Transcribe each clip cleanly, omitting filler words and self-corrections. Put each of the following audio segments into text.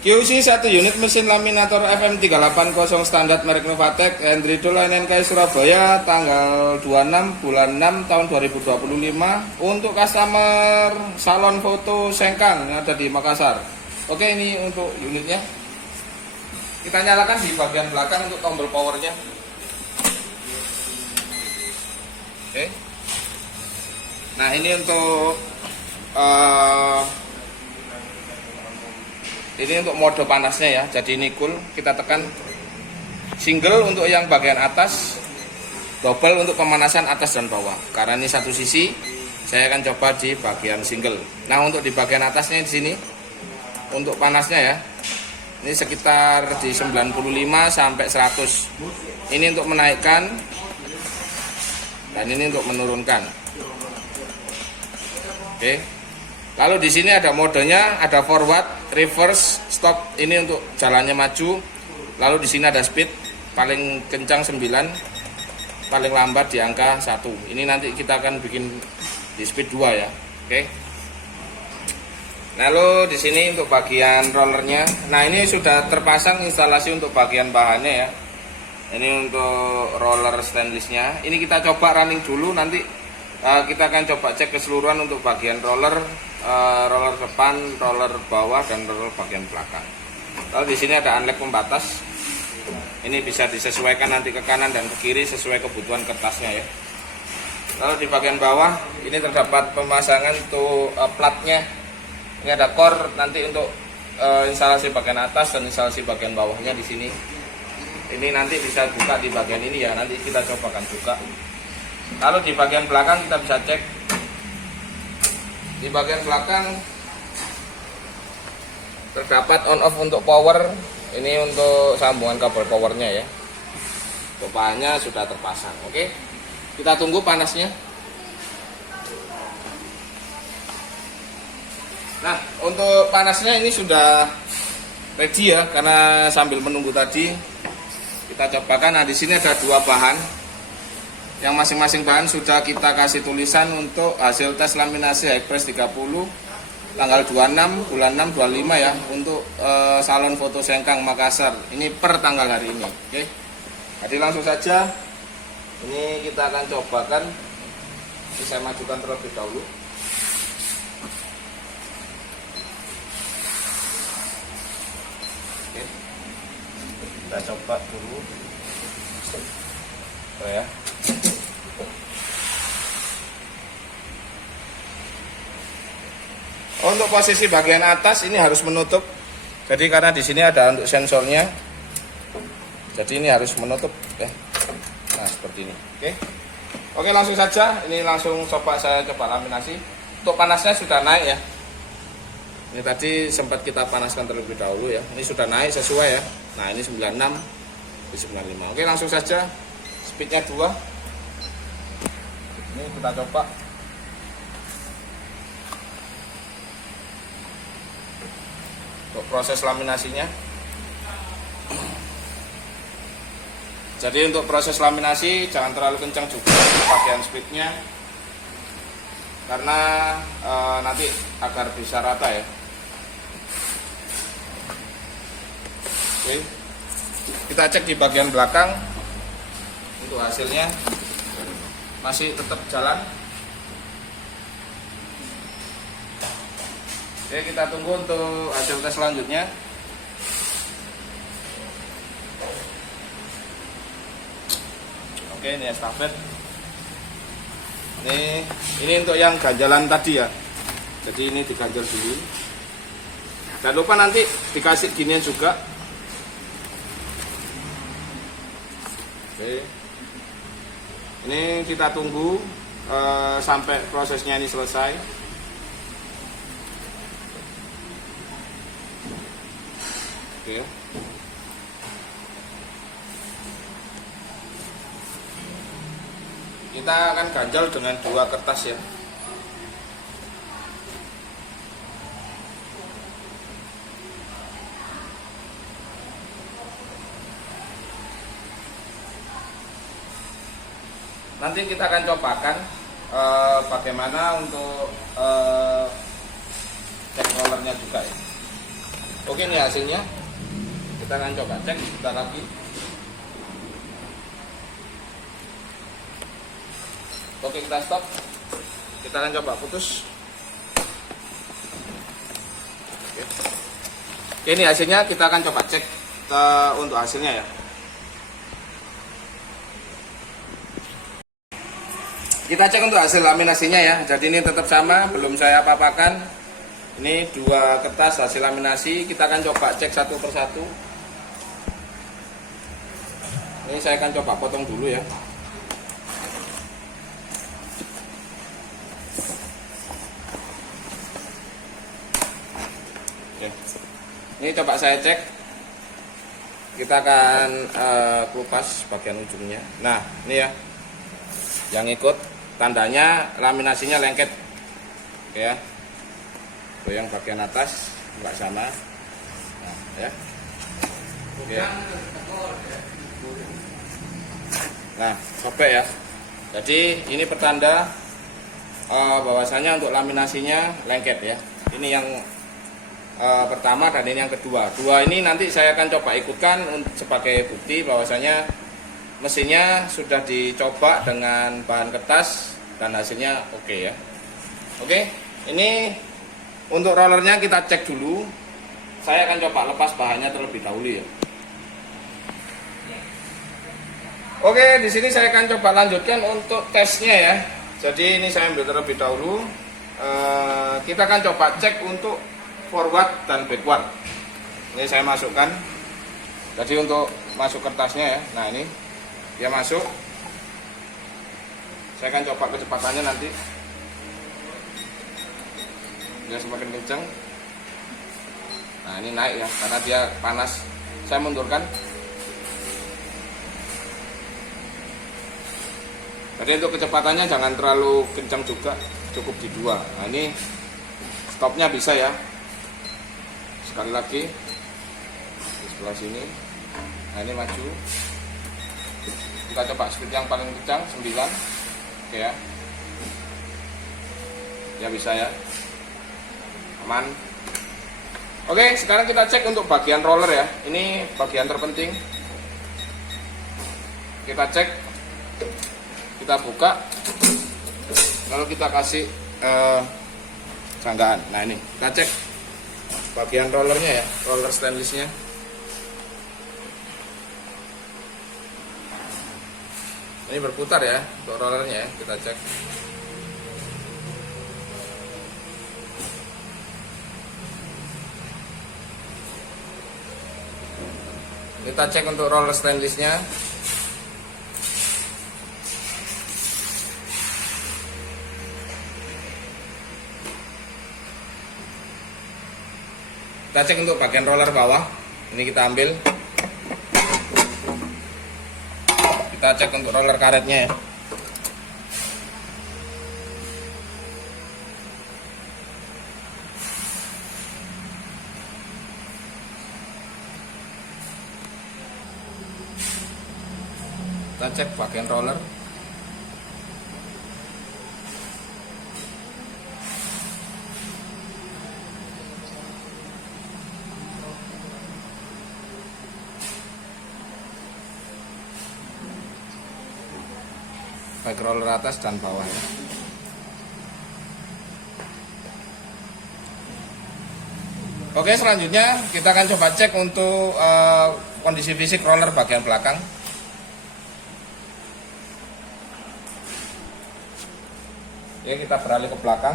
QC 1 unit mesin laminator FM380 standar merek Novatec Hendrido NNK Surabaya tanggal 26 bulan 6 tahun 2025 untuk customer salon foto Sengkang yang ada di Makassar. Oke, ini untuk unitnya. Kita nyalakan di bagian belakang untuk tombol powernya. Oke. Nah, ini untuk mode panasnya ya. Jadi ini cool, kita tekan single untuk yang bagian atas, double untuk pemanasan atas dan bawah. Karena ini satu sisi, saya akan coba di bagian single. Nah, untuk di bagian atasnya di sini untuk panasnya ya. Ini sekitar di 95 sampai 100. Ini untuk menaikkan dan ini untuk menurunkan. Oke. Lalu di sini ada modenya, ada forward, reverse, stop. Ini untuk jalannya maju. Lalu di sini ada speed, paling kencang 9, paling lambat di angka 1. Ini nanti kita akan bikin di speed 2 ya. Oke. Lalu di sini untuk bagian rollernya. Nah, ini sudah terpasang instalasi untuk bagian bahannya ya. Ini untuk roller stainlessnya. Ini kita coba running dulu, nanti kita akan coba cek keseluruhan untuk bagian roller, roller depan, roller bawah, dan roller bagian belakang. Lalu di sini ada unlock pembatas. Ini bisa disesuaikan nanti ke kanan dan ke kiri sesuai kebutuhan kertasnya ya. Lalu di bagian bawah ini terdapat pemasangan untuk platnya. Ini ada core nanti untuk instalasi bagian atas dan instalasi bagian bawahnya di sini. Ini nanti bisa buka di bagian ini ya, nanti kita cobakan buka. Lalu di bagian belakang kita bisa cek. Di bagian belakang terdapat on off untuk power. Ini untuk sambungan kabel powernya ya. Bahannya sudah terpasang. Oke. Kita tunggu panasnya. Nah, untuk panasnya ini sudah ready ya, karena sambil menunggu tadi kita cobakan. Nah, di sini ada dua bahan. Yang masing-masing bahan sudah kita kasih tulisan untuk hasil tes laminasi Hi-Press 30 tanggal 26 bulan 6 25 ya, untuk salon foto Sengkang Makassar. Ini per tanggal hari ini. Oke. Jadi langsung saja ini kita akan cobakan. Ini saya majukan terlebih dahulu. Oke. Kita coba dulu. Oh ya. Untuk posisi bagian atas ini harus menutup. Jadi karena di sini ada untuk sensornya. Jadi ini harus menutup ya. Nah, seperti ini. Oke. Oke, langsung saja. Ini langsung saya coba laminasi. Untuk panasnya sudah naik ya. Ini tadi sempat kita panaskan terlebih dahulu ya. Ini sudah naik sesuai ya. Nah, ini 96 di 95. Oke, langsung saja. Speednya 2. Ini kita coba. Untuk proses laminasinya. Jadi untuk proses laminasi jangan terlalu kencang juga bagian speednya, karena nanti agar bisa rata ya. Oke. Kita cek di bagian belakang. Untuk hasilnya masih tetap jalan. Oke, kita tunggu untuk hasil tes selanjutnya. Oke, ini estafet. Ini untuk yang ganjalan tadi ya. Jadi ini diganjel dulu. Jangan lupa nanti dikasih ginian juga. Oke. Ini kita tunggu sampai prosesnya ini selesai. Oke. Kita akan ganjal dengan 2 kertas ya. Nanti kita akan cobakan bagaimana untuk cek rollernya juga ya. Oke, ini hasilnya. Kita akan coba cek sebentar lagi. Oke, kita stop. Kita akan coba putus. Oke, ini hasilnya. Kita akan coba cek untuk hasilnya ya. Kita cek untuk hasil laminasinya ya. Jadi ini tetap sama, belum saya apa-apakan. Ini 2 kertas hasil laminasi. Kita akan coba cek satu persatu. Ini saya akan coba potong dulu ya. Oke. Ini coba saya cek. Kita akan kupas bagian ujungnya. Nah, ini ya. Yang ikut tandanya laminasinya lengket. Oke ya. Yang bagian atas enggak sama. Nah, ya. Oke. Nah, sobek ya. Jadi ini pertanda bahwasanya untuk laminasinya lengket ya. Ini yang pertama dan ini yang kedua. Dua ini nanti saya akan coba ikutkan sebagai bukti bahwasanya mesinnya sudah dicoba dengan bahan kertas dan hasilnya oke ya. Oke, ini untuk rollernya kita cek dulu. Saya akan coba lepas bahannya terlebih dahulu ya. Oke, di sini saya akan coba lanjutkan untuk tesnya ya. Jadi ini saya ambil terlebih dahulu. Kita akan coba cek untuk forward dan backward. Ini saya masukkan. Jadi untuk masuk kertasnya ya. Nah ini dia masuk. Saya akan coba kecepatannya nanti. Dia semakin kencang. Nah ini naik ya, karena dia panas. Saya mundurkan. Jadi untuk kecepatannya jangan terlalu kencang juga, cukup di 2. Nah ini stopnya bisa ya. Sekali lagi di sebelah sini. Nah ini maju. Kita coba speed yang paling kencang 9. Oke ya. Ya bisa ya. Aman. Oke, sekarang kita cek untuk bagian roller ya. Ini bagian terpenting. Kita cek. Kita buka. Lalu kita kasih sanggaan. Nah ini, kita cek bagian rollernya ya, roller stainlessnya. Ini berputar ya untuk rollernya ya, kita cek. Kita cek untuk roller stainlessnya. Kita cek untuk bagian roller bawah. Ini kita ambil. Kita cek untuk roller karetnya ya. Kita cek bagian roller. Baik roller atas dan bawah ya. Oke, selanjutnya kita akan coba cek untuk kondisi fisik roller bagian belakang. Oke, kita beralih ke belakang.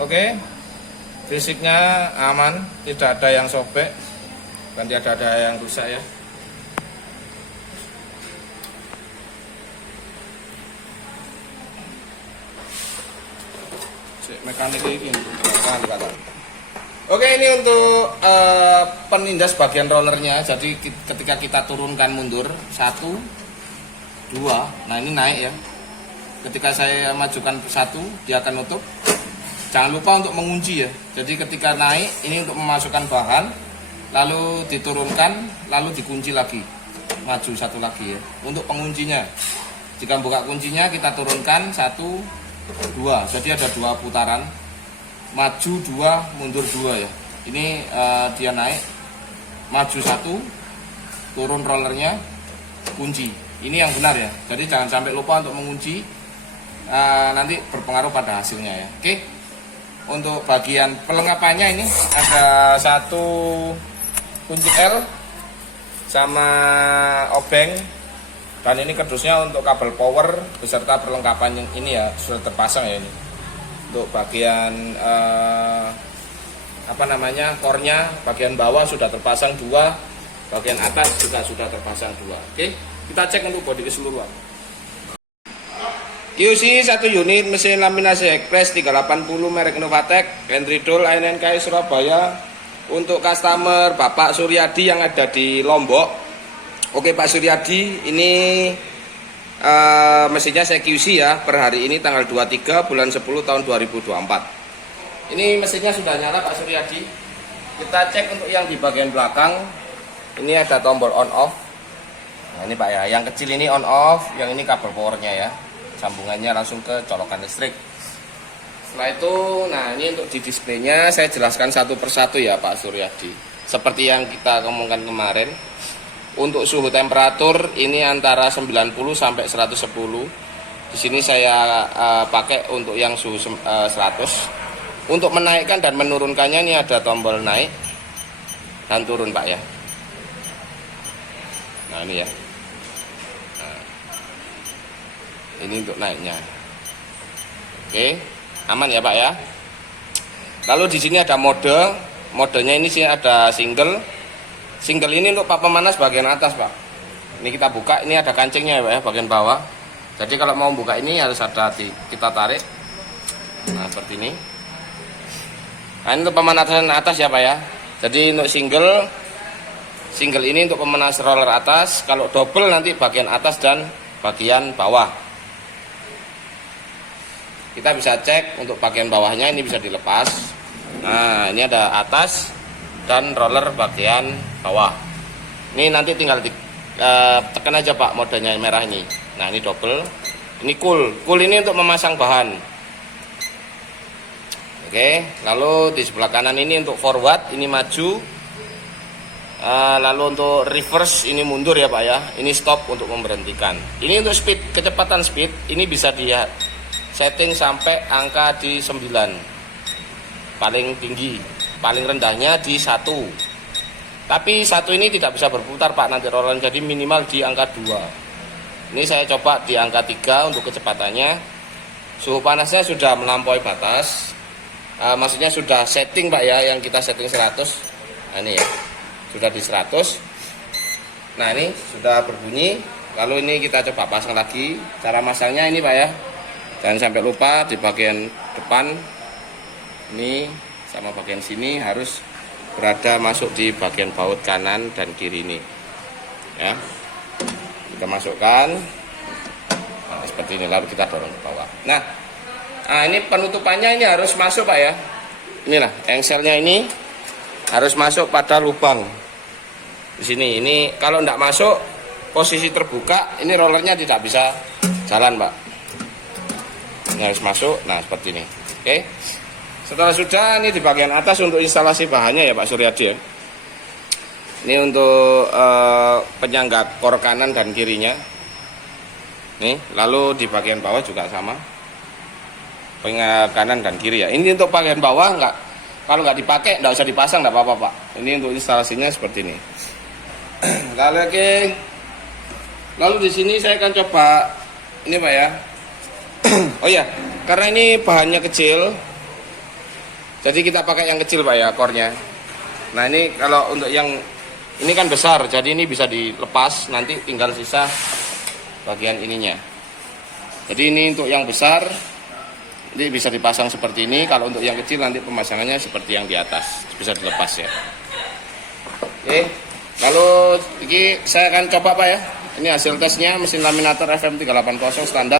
Oke, fisiknya aman, tidak ada yang sobek dan tidak ada yang rusak ya. Mekanik ini kata. Oke, ini untuk penindas bagian rollernya. Jadi ketika kita turunkan mundur 1, 2, nah ini naik ya. Ketika saya majukan 1, dia akan nutup. Jangan lupa untuk mengunci ya. Jadi ketika naik ini untuk memasukkan bahan, lalu diturunkan, lalu dikunci lagi. Maju 1 lagi ya. Untuk penguncinya, jika buka kuncinya kita turunkan 1, 2. Jadi ada 2 putaran. Maju 2, mundur 2 ya. Ini dia naik, maju 1, turun rollernya, kunci. Ini yang benar ya. Jadi jangan sampai lupa untuk mengunci. Nanti berpengaruh pada hasilnya ya. Oke. Untuk bagian perlengkapannya ini ada 1 kunci L sama obeng, dan ini kardusnya untuk kabel power beserta perlengkapan yang ini ya sudah terpasang ya ini. Untuk bagian core-nya bagian bawah sudah terpasang 2, bagian atas juga sudah terpasang 2. Oke, kita cek untuk bodi keseluruhan. QC 1 unit mesin laminasi Express 380 merek Novatec, Entridol ANNK Surabaya, untuk customer Bapak Suryadi yang ada di Lombok. Oke Pak Suryadi, ini mesinnya saya QC ya per hari ini tanggal 23 bulan 10 tahun 2024. Ini mesinnya sudah nyala Pak Suryadi. Kita cek untuk yang di bagian belakang. Ini ada tombol on off. Nah ini Pak ya, yang kecil ini on off, yang ini kabel powernya ya. Sambungannya langsung ke colokan listrik. Setelah itu, nah ini untuk di displaynya saya jelaskan satu persatu ya Pak Suryadi. Seperti yang kita ngomongkan kemarin. Untuk suhu temperatur ini antara 90 sampai 110. Di sini saya pakai untuk yang suhu 100. Untuk menaikkan dan menurunkannya ini ada tombol naik dan turun Pak ya. Nah ini ya. Nah, ini untuk naiknya. Oke, aman ya Pak ya. Lalu di sini ada modenya ini sih ada single. Single ini untuk pak pemanas bagian atas Pak. Ini kita buka, ini ada kancingnya ya Pak ya, bagian bawah. Jadi kalau mau buka ini harus ada kita tarik. Nah seperti ini. Nah ini untuk pemanasan atas ya Pak ya. Jadi untuk single ini untuk pemanas roller atas. Kalau double nanti bagian atas dan bagian bawah. Kita bisa cek untuk bagian bawahnya ini bisa dilepas. Nah ini ada atas dan roller bagian bawah. Ini nanti tinggal tekan aja Pak modenya merah ini. Nah ini double. Ini cool ini untuk memasang bahan. Oke, lalu di sebelah kanan ini untuk forward, ini maju. Lalu untuk reverse ini mundur ya Pak ya. Ini stop untuk memberhentikan. Ini untuk speed, kecepatan speed ini bisa dia setting sampai angka di 9. Paling tinggi, paling rendahnya di 1. Tapi 1 ini tidak bisa berputar Pak nanti roller, jadi minimal di angka 2. Ini saya coba di angka 3 untuk kecepatannya. Suhu panasnya sudah melampaui batas. Maksudnya sudah setting Pak ya, yang kita setting 100. Nah ini ya, sudah di 100. Nah ini sudah berbunyi. Lalu ini kita coba pasang lagi. Cara masangnya ini Pak ya, jangan sampai lupa di bagian depan ini sama bagian sini harus berada masuk di bagian baut kanan dan kiri ini ya. Kita masukkan seperti ini, lalu kita dorong ke bawah. Nah ini penutupannya ini harus masuk Pak ya. Inilah engselnya ini harus masuk pada lubang di sini. Ini kalau tidak masuk posisi terbuka, ini rollernya tidak bisa jalan Pak. Ini harus masuk. Nah seperti ini. Oke. Setelah sudah, ini di bagian atas untuk instalasi bahannya ya Pak Suryadi ya. Ini untuk penyangga kor kanan dan kirinya. Nih, lalu di bagian bawah juga sama. Kanan dan kiri ya. Ini untuk bagian bawah enggak, kalau nggak dipakai nggak usah dipasang, nggak apa-apa Pak. Ini untuk instalasinya seperti ini. Lalu di sini saya akan coba ini Pak ya. Oh ya, karena ini bahannya kecil, jadi kita pakai yang kecil Pak ya, kornya. Nah ini kalau untuk yang ini kan besar, jadi ini bisa dilepas, nanti tinggal sisa bagian ininya. Jadi ini untuk yang besar, Jadi bisa dipasang seperti ini. Kalau untuk yang kecil nanti pemasangannya seperti yang di atas, bisa dilepas ya. Oke, lalu ini saya akan coba Pak ya. Ini hasil tesnya mesin laminator FM380 standar.